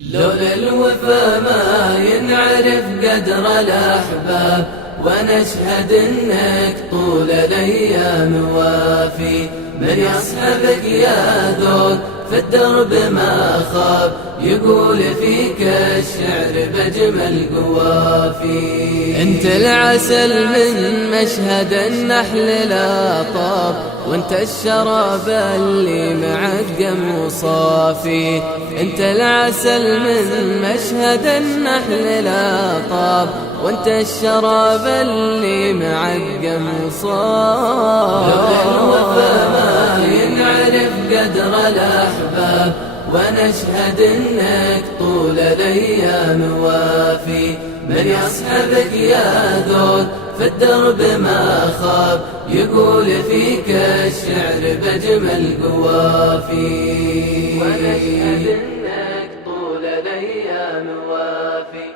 لولا الوفا ما ينعرف قدر الأحباب، ونشهد انك طول الايام وافي. من يصحبك يا ذوق في الدرب ما خاب، يقول فيك الشعر بجمل قوافي. انت العسل من مشهد النحل لا طاب، وانت الشراب اللي معقم وصافي. انت العسل من مشهد النحل لا طاب، وانت الشراب اللي معقم وصافي. لولا الوفا ما ينعرف قدر الأحباب، ونشهد انك طول الايام وافي. من يصحبك يا ذوق في الدرب ما خاب، يقول فيك الشعر بجمل قوافي. ونشهد انك طول الايام وافي.